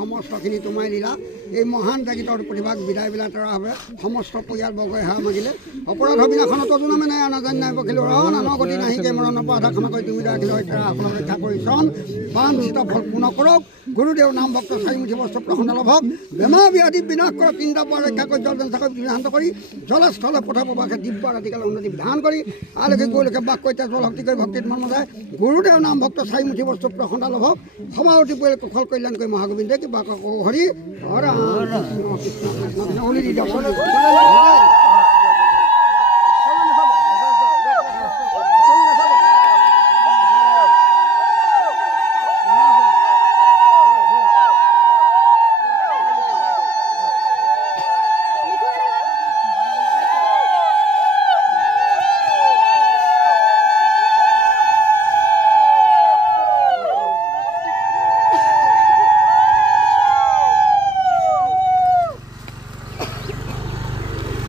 সমস্তখিনি তোমায় লীলা এই মহান জাগিতৰ প্ৰতিভাক বিদায় বিলাতৰ বাবে সমস্ত পৰিয়ালবৰ্গই সেৱা মাগিলে অপৰাধৰ বিনাশনত জনামে নাই নাজানি নাই বকিলো নানগতি নাহিকে মৰণ অপৰাধ ক্ষমা কৰি তুমি ৰাখিলে আপোনাক ৰক্ষা কৰিছন বান চিত ফল পূৰ্ণ কৰক গুৰুদেৱ নাম ভক্ত চাৰিমুঠি বস্ত্ৰ প্ৰসন্ন লাভক বেমাৰ ব্যাধি বিনাশ কৰক তিনিটা পৰা ৰক্ষা কৰি জল চাকৰি বিনাশান্ত কৰি জলস্থলে পঠাব বাকে দিব্য ৰাতিকাল উন্নতি বিধান কৰি আলোকে গৈলৈকে বাস কৰি জল ভক্তি কৰি ভক্তিত মন মজায় গুৰুদেৱ নাম ভক্ত চাৰিমুঠি বস্ত্ৰ প্ৰসন্ন লাভক সমাৱৰ্তী পৰিয়াল কুশল কল্যাণ কৰি মহাগোবিন্দে কিবা হৰি হৰা কৃষ্ণ কৃষ্ণ